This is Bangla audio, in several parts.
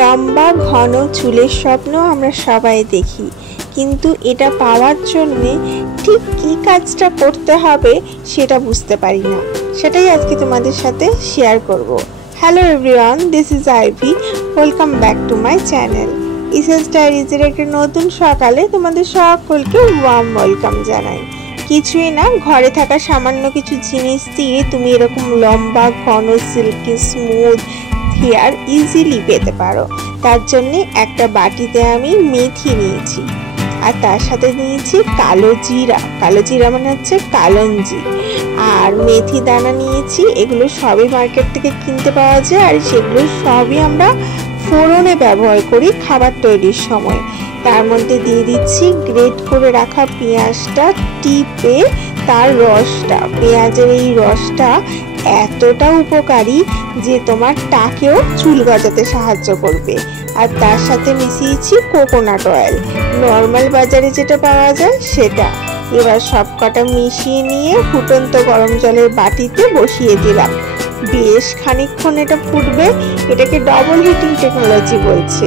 লম্বা ঘন চুলের স্বপ্ন আমরা সবাই দেখি, কিন্তু এটা পাওয়ার জন্য ঠিক কী কাজটা করতে হবে সেটা বুঝতে পারি না। সেটাই আজকে তোমাদের সাথে শেয়ার করব। Hello everyone, this is Ivy. Welcome back to my channel. ইসেস ডায়েরিজের একটা নতুন সকালে তোমাদের সকলকে ওয়ার্ম ওয়েলকাম জানাই। কিছুই না, ঘরে থাকা সামান্য কিছু জিনিস দিয়ে তুমি এরকম লম্বা ঘন সিল্কি স্মুথ হেয়ার ইজিলি পেতে পারো। তার জন্য একটা বাটিতে আমি মেথি নিয়েছি, আর তার সাথে নিয়েছি কালো জিরা। কালো জিরা মানে হচ্ছে কালঞ্জি। আর মেথি দানা নিয়েছি। এগুলো সবই মার্কেট থেকে কিনতে পাওয়া যায়, আর সেগুলো সবই আমরা ফোড়নে ব্যবহার করি খাবার তৈরির সময়। তার মধ্যে দিয়ে দিচ্ছি গ্রেট করে রাখা পেঁয়াজটা, টিপে তার রসটা। পেঁয়াজের এই রসটা এতটা উপকারী যে তোমার টাকেও চুল গজাতে সাহায্য করবে। আর তার সাথে মিশিয়েছি কোকোনাট অয়েল, নর্মাল বাজারে যেটা পাওয়া যায় সেটা। এবার সব কটা মিশিয়ে নিয়ে ফুটন্ত গরম জলের বাটিতে বসিয়ে দিলাম। বেশ খানিকক্ষণ এটা ফুটবে। এটাকে ডবল হিটিং টেকনোলজি বলছে।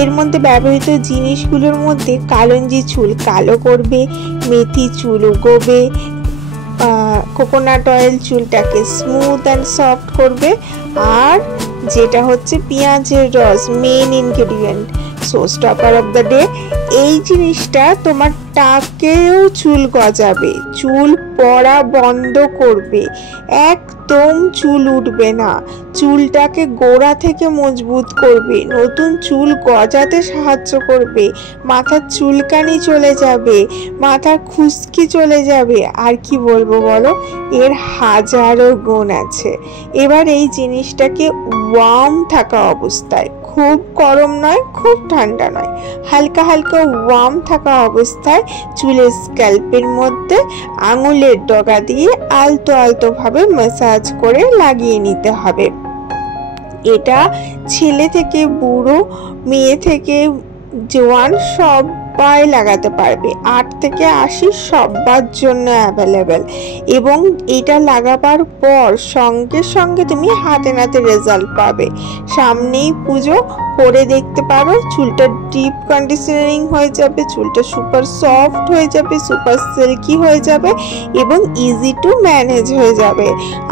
এর মধ্যে ব্যবহৃত জিনিসগুলোর মধ্যে কালঞ্জি চুল কালো করবে, মেথি চুল উগোবে, কোকোনাট অয়েল চুলটাকে স্মুথ অ্যান্ড সফট করবে, আর যেটা হচ্ছে পেঁয়াজের রস, main ingredient, show stopper of the day. এই জিনিসটা তোমার টাকেও চুল গজাবে, চুল পড়া বন্ধ করবে, একদম চুল উঠবে না, চুলটাকে গোড়া থেকে মজবুত করবে, নতুন চুল গজাতে সাহায্য করবে, মাথার চুলকানি চলে যাবে, মাথার খুশকি চলে যাবে। আর কি বলবো বলো, এর হাজারো গুণ আছে। এবার এই জিনিসটাকে ওয়ার্ম থাকা অবস্থায়, খুব গরম নয় খুব ঠান্ডা নয়, হালকা হালকা ওয়ার্ম থাকা অবস্থায় চুলের স্ক্যাল্পের মধ্যে আঙুলের ডগা দিয়ে আলতো আলতো ভাবে ম্যাসাজ করে লাগিয়ে নিতে হবে। এটা ছেলে থেকে বুড়ো, মেয়ে থেকে জোয়ান সবাই লাগাতে পারবে। 8 থেকে 80 সবার জন্য অ্যাভেলেবেল। এবং এটা লাগাবার পর সঙ্গে সঙ্গে তুমি হাতে নাতে রেজাল্ট পাবে। সামনেই পুজো, করে দেখতে পারো। চুলটা ডিপ কন্ডিশনারিং হয়ে যাবে, চুলটা সুপার সফট হয়ে যাবে, সুপার সিল্কি হয়ে যাবে এবং ইজি টু ম্যানেজ হয়ে যাবে।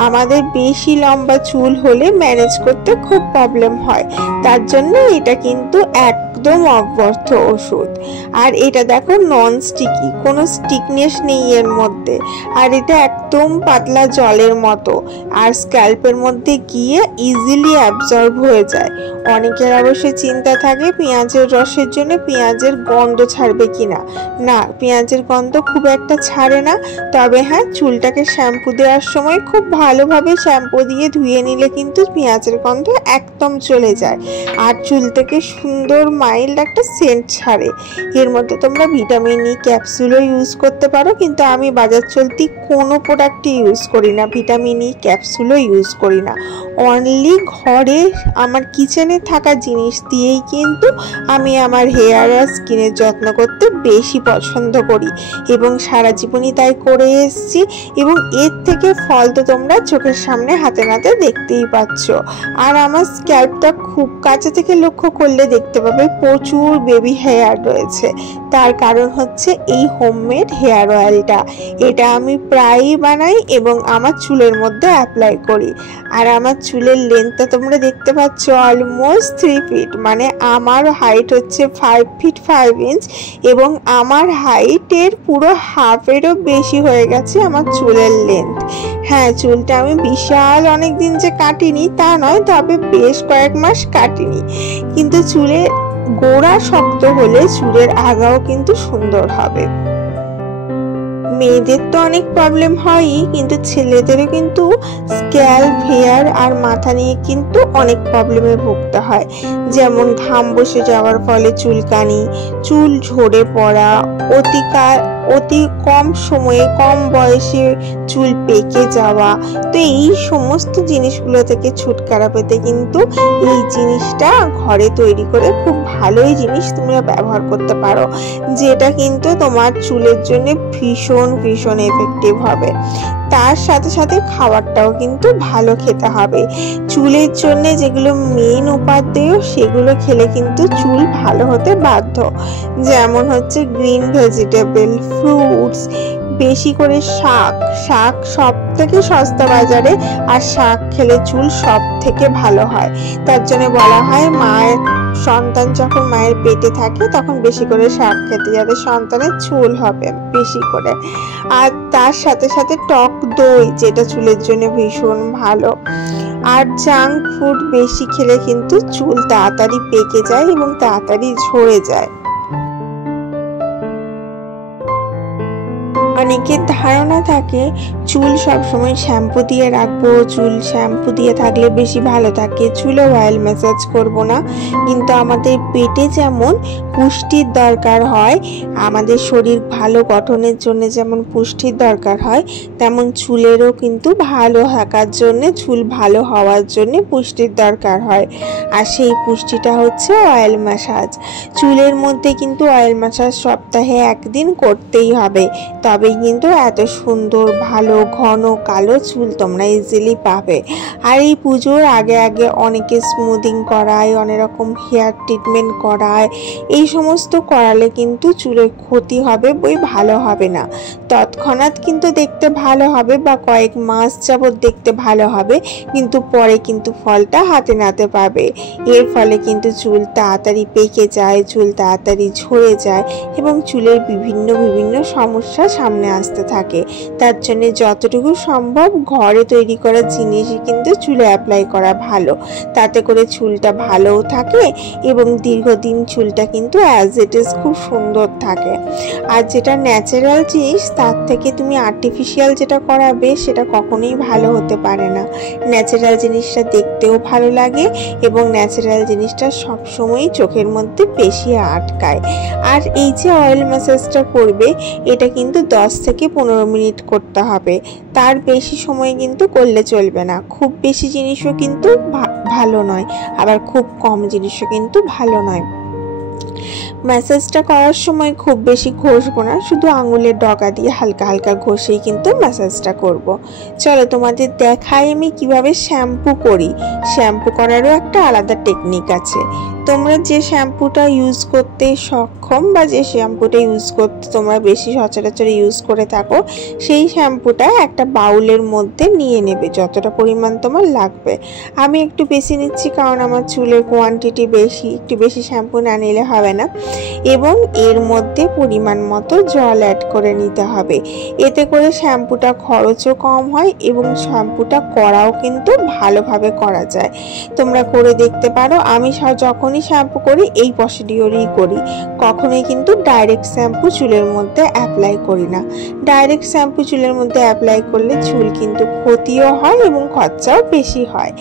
আমাদের বেশি লম্বা চুল হলে ম্যানেজ করতে খুব প্রবলেম হয়, তার জন্য এটা কিন্তু একদম অব্যর্থ ওষুধ। আর এটা দেখো নন স্টিকি, কোনো স্টিকনেস নেই এর মধ্যে, আর এটা একদম পাতলা জলের মতো, আর স্ক্যাল্পের মধ্যে গিয়ে ইজিলি অ্যাবজর্ব হয়ে যায়। অনেকের অবশ্যই চিন্তা থাকে পেঁয়াজের রসের জন্য পেঁয়াজের গন্ধ ছাড়বে কিনা। না, পেঁয়াজের গন্ধ খুব একটা ছাড়ে না। তবে হ্যাঁ, চুলটাকে শ্যাম্পু দেওয়ার সময় খুব ভালোভাবে শ্যাম্পু দিয়ে ধুয়ে নিলে কিন্তু পেঁয়াজের গন্ধ একদম চলে যায়, আর চুল থেকে সুন্দর মাইল্ড একটা সেন্ট ছাড়ে। এর মধ্যে তোমরা ভিটামিন ই ক্যাপসুলও ইউজ করতে করতে পারো, কিন্তু আমি বাজার চলতি কোনো প্রোডাক্টই ইউজ করি না, ভিটামিন ই ক্যাপসুলও ইউজ করি না। অনলি ঘরে আমার কিচেনে থাকা জিনিস দিয়েই কিন্তু আমি আমার হেয়ার আর স্কিনের যত্ন করতে বেশি পছন্দ করি এবং সারা জীবনই তাই করে এসেছি। এবং এর থেকে ফল তো তোমরা চোখের সামনে হাতে নাতে দেখতেই পাচ্ছ। আর আমার স্ক্যাল্পটা খুব কাছে থেকে লক্ষ্য করলে দেখতে পাবে প্রচুর বেবি হেয়ার রয়েছে। তার কারণ হচ্ছে এই হোমমেড হেয়ার অয়েলটা। এটা আমি প্রায়ই বানাই এবং আমার চুলের মধ্যে অ্যাপ্লাই করি। আর আমার চুলের লেন্থটা তোমরা দেখতে পাচ্ছ অলমোস্ট 3 ফিট, মানে আমার হাইট হচ্ছে 5 ফিট 5 ইঞ্চ এবং আমার হাইটের পুরো হাফেরও বেশি হয়ে গেছে আমার চুলের লেন্থ। হ্যাঁ, চুলটা আমি বিশাল অনেক দিন যে কাটিনি তা নয়, তবে বেশ কয়েক মাস কাটিনি। কিন্তু চুলের গোড়া শক্ত হলে চুলের আগাও কিন্তু সুন্দর হবে। মেয়েদের তো অনেক প্রবলেম হয়ই, কিন্তু ছেলেদেরও কিন্তু স্ক্যাল্প, হেয়ার আর মাথা নিয়ে কিন্তু অনেক প্রবলেমে ভুগতে হয়। যেমন ঘাম বসে যাওয়ার ফলে চুলকানি, চুল ঝরে পড়া, অতি কম সময়ে কম বয়সে চুল পেকে যাওয়া। তো এই সমস্ত জিনিসগুলো থেকে ছুটকারা পেতে কিন্তু এই জিনিসটা ঘরে তৈরি করে খুব ভালোই জিনিস তোমরা ব্যবহার করতে পারো, যেটা কিন্তু তোমার চুলের জন্য ভীষণ ভীষণ এফেক্টিভ হবে। তার সাথে সাথে খাবারটাও কিন্তু ভালো খেতে হবে। চুলের জন্য যেগুলো মেইন উপাদেয় সেগুলো খেলে কিন্তু চুল ভালো হতে বাধ্য। যেমন হচ্ছে গ্রিন ভেজিটেবল, ফ্রুটস, বেশি করে শাক সব থেকে সস্তা বাজারে, আর শাক খেলে চুল সব থেকে ভালো হয়। তার জন্য বলা হয় মায়ের সন্তান যখন মায়ের পেটে থাকে তখন বেশি করে শাক খেতে, যাতে সন্তানের চুল হবে বেশি করে। আর তার সাথে সাথে টক দই, যেটা চুলের জন্য ভীষণ ভালো। আর জাঙ্ক ফুড বেশি খেলে কিন্তু চুল তাড়াতাড়ি পেকে যায় এবং তাড়াতাড়ি ঝরে যায়। অনেকের ধারণা থাকে চুল সবসময় শ্যাম্পু দিয়ে রাখবো, চুল শ্যাম্পু দিয়ে থাকলে বেশি ভালো থাকে, চুলে অয়েল ম্যাসাজ করব না। কিন্তু আমাদের পেটে যেমন পুষ্টির দরকার হয়, আমাদের শরীর ভালো গঠনের জন্য যেমন পুষ্টির দরকার হয়, তেমন চুলেরও কিন্তু ভালো থাকার জন্য, চুল ভালো হওয়ার জন্য পুষ্টির দরকার হয়। আর সেই পুষ্টিটা হচ্ছে অয়েল ম্যাসাজ। চুলের মধ্যে কিন্তু অয়েল ম্যাসাজ সপ্তাহে একদিন করতেই হবে, তবেই কিন্তু এত সুন্দর ভালো ঘন কালো চুল তোমরা ইজিলি পাবে। আর এই পুজোর আগে আগে অনেকে স্মুদিং করায়, অনেক রকম হেয়ার ট্রিটমেন্ট করায়। এই সমস্ত করালে কিন্তু চুলের ক্ষতি হবে, বই ভালো হবে না। তৎক্ষণাৎ কিন্তু দেখতে ভালো হবে বা কয়েক মাস যাবত দেখতে ভালো হবে, কিন্তু পরে কিন্তু ফলটা হাতে নাতে পাবে। এর ফলে কিন্তু চুল তাড়াতাড়ি পেকে যায়, চুল তাড়াতাড়ি ঝরে যায় এবং চুলের বিভিন্ন বিভিন্ন সমস্যা সামনে আসতে থাকে। তার জন্য যতটুকু সম্ভব ঘরে তৈরি করা জিনিসই কিন্তু চুলে অ্যাপ্লাই করা ভালো। তাতে করে চুলটা ভালোও থাকে এবং দীর্ঘদিন চুলটা কিন্তু অ্যাজ ইট ইজ খুব সুন্দর থাকে। আর যেটা ন্যাচারাল জিনিস তার থেকে তুমি আর্টিফিশিয়াল যেটা করাবে সেটা কখনোই ভালো হতে পারে না। ন্যাচারাল জিনিসটা দেখতেও ভালো লাগে এবং ন্যাচারাল জিনিসটা সবসময়ই চোখের মধ্যে বেশি আটকায়। আর এই যে অয়েল ম্যাসাজটা করবে, এটা কিন্তু 10 থেকে 15 মিনিট করতে হবে, তার বেশি সময় কিন্তু করলে চলবে না। খুব বেশি জিনিসও কিন্তু ভালো নয়, আবার খুব কম জিনিসও কিন্তু ভালো নয়। ম্যাসাজটা করার সময় খুব বেশি ঘষবো না, শুধু আঙুলের ডগা দিয়ে হালকা হালকা ঘষেই কিন্তু ম্যাসাজটা করব। চলো তোমাদের দেখাই আমি কিভাবে শ্যাম্পু করি। শ্যাম্পু করারও একটা আলাদা টেকনিক আছে। তোমরা যে শ্যাম্পুটা ইউজ করতে সক্ষম বা যে শ্যাম্পুটা ইউজ করতে তোমরা বেশি সচরাচর ইউজ করে থাকো, সেই শ্যাম্পুটা একটা বাউলের মধ্যে নিয়ে নেবে যতটা পরিমাণ তোমার লাগবে। আমি একটু বেশি নিচ্ছি কারণ আমার চুলের কোয়ান্টিটি বেশি, একটু বেশি শ্যাম্পু না নিলে হবে না। এবং এর মধ্যে পরিমাণ মতো জল অ্যাড করে নিতে হবে। এতে করে শ্যাম্পুটা খরচও কম হয় এবং শ্যাম্পুটা করাও কিন্তু ভালোভাবে করা যায়। তোমরা করে দেখতে পারো। আমি যখনই শ্যাম্পু করি এই প্রসিডিওরই করি, কখনোই কিন্তু ডাইরেক্ট শ্যাম্পু চুলের মধ্যে অ্যাপ্লাই করি না। ডাইরেক্ট শ্যাম্পু চুলের মধ্যে অ্যাপ্লাই করলে চুল কিন্তু ক্ষতিও হয় এবং খরচাও বেশি হয়।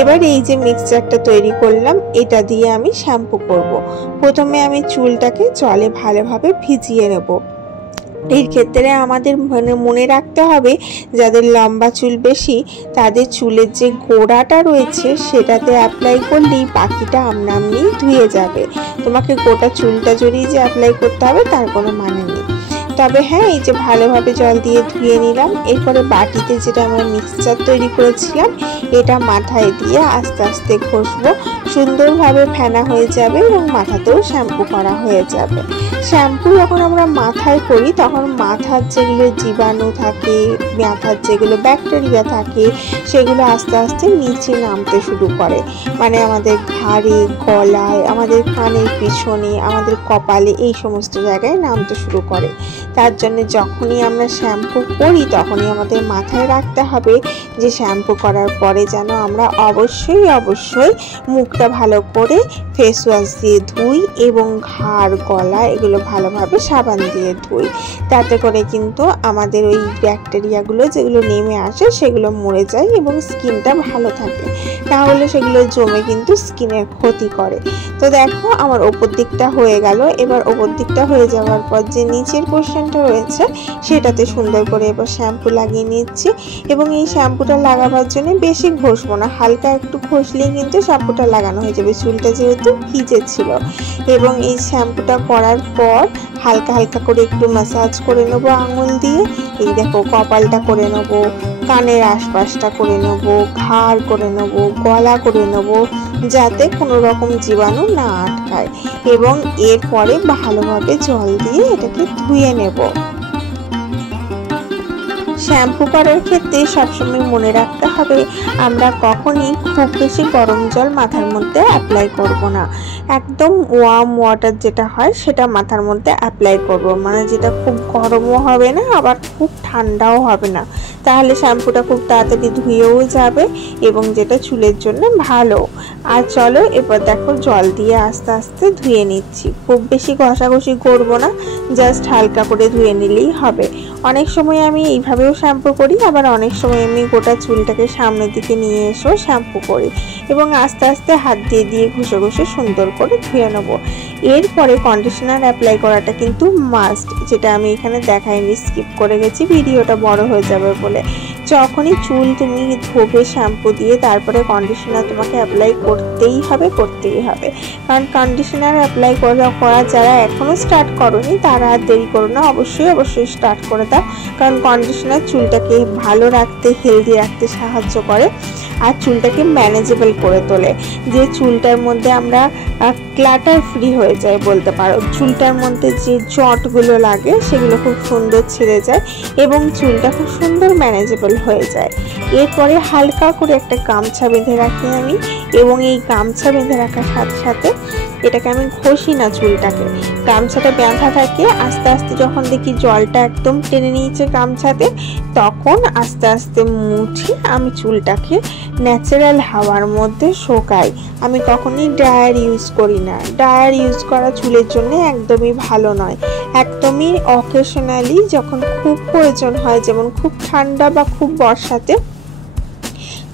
এবার এই যে মিক্সচারটা তৈরি করলাম, এটা দিয়ে আমি শ্যাম্পু করব। প্রথমে আমি চুলটাকে জলে ভালোভাবে ভিজিয়ে নেব। এর ক্ষেত্রে আমাদের মনে রাখতে হবে যাদের লম্বা চুল বেশি তাদের চুলের যে গোড়াটা রয়েছে সেটাতে অ্যাপ্লাই করলেই বাকিটা আমনা আমনি ধুয়ে যাবে। তোমাকে গোটা চুলটা জড়িয়ে যে অ্যাপ্লাই করতে হবে তার কোনো মানে নেই। তবে হ্যাঁ, এই যে ভালোভাবে জল দিয়ে ধুয়ে নিলাম। এরপরে বাটিতে যেটা আমরা মিক্সচার তৈরি করেছিলাম এটা মাথায় দিয়ে আস্তে আস্তে ঘষবো। সুন্দরভাবে ফেনা হয়ে যাবে এবং মাথাতেও শ্যাম্পু করা হয়ে যাবে। শ্যাম্পু যখন আমরা মাথায় করি তখন মাথার যেগুলো জীবাণু থাকে, মাথার যেগুলো ব্যাকটেরিয়া থাকে সেগুলো আস্তে আস্তে নিচে নামতে শুরু করে, মানে আমাদের ঘাড়ে, গলায়, আমাদের কানের পিছনে, আমাদের কপালে, এই সমস্ত জায়গায় নামতে শুরু করে। তার জন্য যখনই আমরা শ্যাম্পু করি তখনই আমাদের মাথায় রাখতে হবে যে শ্যাম্পু করার পরে যেন আমরা অবশ্যই মুখটা ভালো করে ফেস ওয়াশ দিয়ে ধুই এবং ঘাড়, গলা এগুলো ভালোভাবে সাবান দিয়ে ধুই। তাতে করে কিন্তু আমাদের ওই ব্যাকটেরিয়াগুলো যেগুলো নেমে আসে সেগুলো মরে যায় এবং স্কিনটা ভালো থাকে, না হলে সেগুলো জমে কিন্তু স্কিনের ক্ষতি করে। তো দেখো আমার ওপর দিকটা হয়ে গেল। এবার ওপর দিকটা হয়ে যাওয়ার পর যে নিচের পোর্শনটা রয়েছে সেটাতে সুন্দর করে এবার শ্যাম্পু লাগিয়ে নিচ্ছি। এবং এই শ্যাম্পুটা লাগাবার জন্য বেশি ঘষবো না, হালকা একটু ঘষলেই কিন্তু শ্যাম্পুটা লাগানো হয়ে যাবে, চুলটা যেহেতু ভিজে ছিল। এবং এই শ্যাম্পুটা করার পর হালকা হালকা করে একটু ম্যাসাজ করে নেবো আঙুল দিয়ে। এই দেখো কপালটা করে নেবো, কানের আশপাশটা করে নেবো, ঘাড় করে নেবো, গলা করে নেবো, যাতে কোনো রকম জীবাণু না আটকায়। এবং এরপরে ভালোভাবে জল দিয়ে এটাকে ধুয়ে নেব। শ্যাম্পু করার ক্ষেত্রে সবসময় মনে রাখতে হবে আমরা কখনই খুব বেশি গরম জল মাথার মধ্যে অ্যাপ্লাই করব না। একদম ওয়ার্ম ওয়াটার যেটা হয় সেটা মাথার মধ্যে অ্যাপ্লাই করব, মানে যেটা খুব গরমও হবে না আবার খুব ঠান্ডাও হবে না, তাহলে শ্যাম্পুটা খুব তাড়াতাড়ি ধুয়েও যাবে এবং যেটা চুলের জন্য ভালো। আর চলো এবার দেখো জল দিয়ে আস্তে আস্তে ধুয়ে নিচ্ছি, খুব বেশি ঘষাঘষি করবো না, জাস্ট হালকা করে ধুয়ে নিলেই হবে। অনেক সময় আমি এইভাবেও শ্যাম্পু করি, আবার অনেক সময় আমি গোটা চুলটাকে সামনের দিকে নিয়ে এসেও শ্যাম্পু করি এবং আস্তে আস্তে হাত দিয়ে দিয়ে ঘষে ঘষে সুন্দর করে ধুয়ে নেবো। এরপরে কন্ডিশনার অ্যাপ্লাই করাটা কিন্তু মাস্ট, যেটা আমি এখানে দেখাইনি, স্কিপ করে গেছি, ভিডিওটা বড় হয়ে যাবে বলে। যখনই চুল তুমি ধোবে শ্যাম্পু দিয়ে তারপরে কন্ডিশনার তোমাকে অ্যাপ্লাই করতেই হবে। কারণ কন্ডিশনার অ্যাপ্লাই করা যারা এখনও স্টার্ট করোনি তারা আর দেরি করো না, অবশ্যই স্টার্ট করে দাও। কারণ কন্ডিশনার চুলটাকে ভালো রাখতে, হেলদি রাখতে সাহায্য করে আর চুলটাকে ম্যানেজেবল করে তোলে। যে চুলটার মধ্যে আমরা ক্লাটার ফ্রি হয়ে যায় বলতে পারো, চুলটার মধ্যে যে জটগুলো লাগে সেগুলো খুব সুন্দর ছেড়ে যায় এবং চুলটা খুব সুন্দর ম্যানেজেবল হয়ে যায়। এরপরে হালকা করে একটা গামছা বেঁধে রাখি আমি, এবং এই গামছা বেঁধে রাখার সাথে সাথে এটাকে আমি ঘষি না, চুলটাকে গামছাটা বাঁধা থাকে। আস্তে আস্তে যখন দেখি জলটা একদম টেনে নিয়েছে গামছাতে, তখন আস্তে আস্তে মুছে আমি চুলটাকে ন্যাচারাল হাওয়ার মধ্যে শোকাই। আমি কখনোই ড্রায়ার ইউজ করি না, ড্রায়ার ইউজ করা চুলের জন্য একদমই ভালো নয়। একদমই অকেশনালি যখন খুব প্রয়োজন হয়, যেমন খুব ঠান্ডা বা খুব বর্ষাতে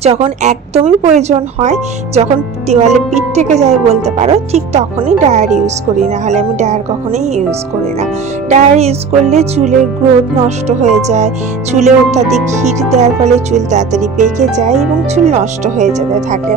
যখন একদমই প্রয়োজন হয়, যখন দেওয়ালে পিঠ থেকে যায় বলতে পারো, ঠিক তখনই ড্রায়ার ইউজ করি, না হলে আমি ড্রায়ার কখনোই ইউজ করি না। ড্রায়ার ইউজ করলে চুলের গ্রোথ নষ্ট হয়ে যায়, চুলে অত্যাধিক হিট দেওয়ার ফলে চুল তাড়াতাড়ি পেকে যায় এবং চুল নষ্ট হয়ে যেতে থাকে।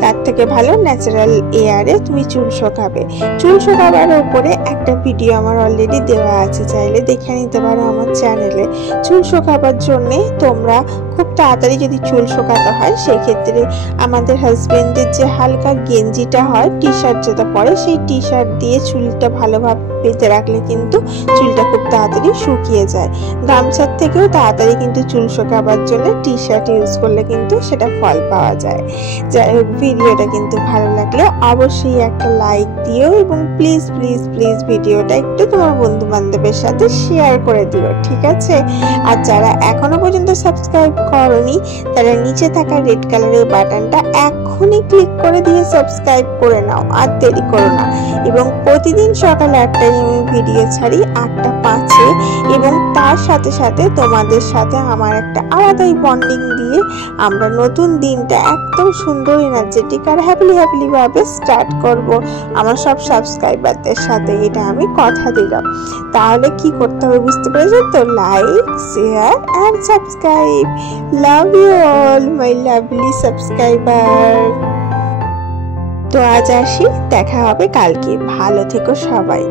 তার থেকে ভালো ন্যাচারাল এয়ারে তুমি চুল শোকাবে। চুল শোকাবার উপরে একটা ভিডিও আমার অলরেডি দেওয়া আছে, চাইলে দেখে নিতে পারো আমার চ্যানেলে। চুল শোকাবার জন্যে তোমরা খুব তাড়াতাড়ি যদি চুল শোকাতে হয় সেক্ষেত্রে আমাদের হাজবেন্ডের যে হালকা গেঞ্জিটা হয়, টি শার্ট যেটা পরে, সেই টি শার্ট দিয়ে চুলটা ভালোভাবে বেঁধে রাখলে কিন্তু চুলটা খুব তাড়াতাড়ি শুকিয়ে যায়। গামছার থেকেও তাড়াতাড়ি কিন্তু চুল শুকাবার জন্য টি শার্ট ইউজ করলে কিন্তু সেটা ফল পাওয়া যায়। যাই হোক, ভিডিওটা কিন্তু ভালো লাগলে অবশ্যই একটা লাইক দিও এবং প্লিজ ভিডিওটা একটু তোমার বন্ধু বান্ধবের সাথে শেয়ার করে দিও, ঠিক আছে? আর যারা এখনো পর্যন্ত সাবস্ক্রাইব করোনি তারা নিচে থাকা রেড কালারের বাটনটা এক্ষুনি ক্লিক করে দিয়ে সাবস্ক্রাইব করে নাও, আর দেরি করো না। এবং প্রতিদিন সকালে একটাই আমি ভিডিও ছাড়ি 8:05-এ, এবং তার সাথে সাথে তোমাদের সাথে আমার একটা আলাদাই বন্ডিং দিয়ে আমরা নতুন দিনটা একদম সুন্দর, এনার্জেটিক আর হ্যাপিলি ভাবে স্টার্ট করব আমার সব সাবস্ক্রাইবারদের সাথে, এটা আমি কথা দিলাম। তাহলে কি করতে হবে বুঝতে পেরেছো তো? Like, share and subscribe. Love you all my lovely subscriber. তো আজ আসি, দেখা হবে কালকে। ভালো থেকো সবাই।